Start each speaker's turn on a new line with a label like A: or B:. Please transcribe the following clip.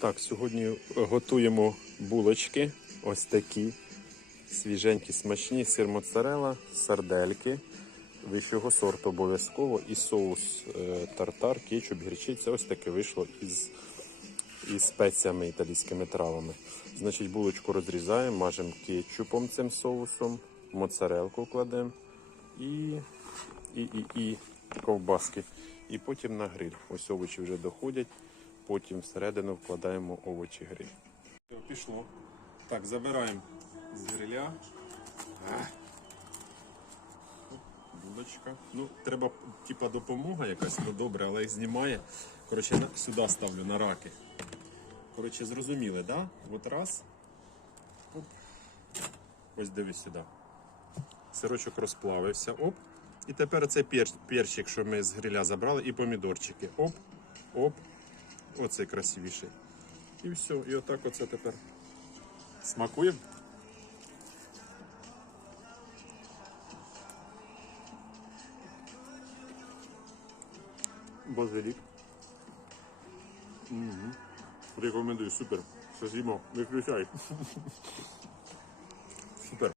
A: Так, сьогодні готуємо булочки. Ось такі. Свіженькі, смачні, сир моцарела, сардельки. Вищого сорту обов'язково. І соус е, тартар, кетчуп, гірчиця. Ось таке вийшло із, із спеціями італійськими травами. Значить, булочку розрізаємо, мажемо кетчупом цим соусом, моцарелку кладемо і, і, і, і ковбаски. І потім на гриль. Ось овочі вже доходять. Потім всередину вкладаємо овочі гриль. Пішло. Так, забираємо з гриля. Оп, Булочка. Ну, треба, типа, допомога якась, ну добре, але їх знімає. Коротше, сюди ставлю на раки. Коротше, зрозуміли, да? От раз. Оп. Ось дивись сюди. Сирочок розплавився. Оп. І тепер перч, перчик, що ми з гриля забрали, і помідорчики. Оп, оп. Оцей красивіший. І все. І отак оце тепер. Смакуємо? Базилік. Угу. Рекомендую, супер. Спасибо. Виключай.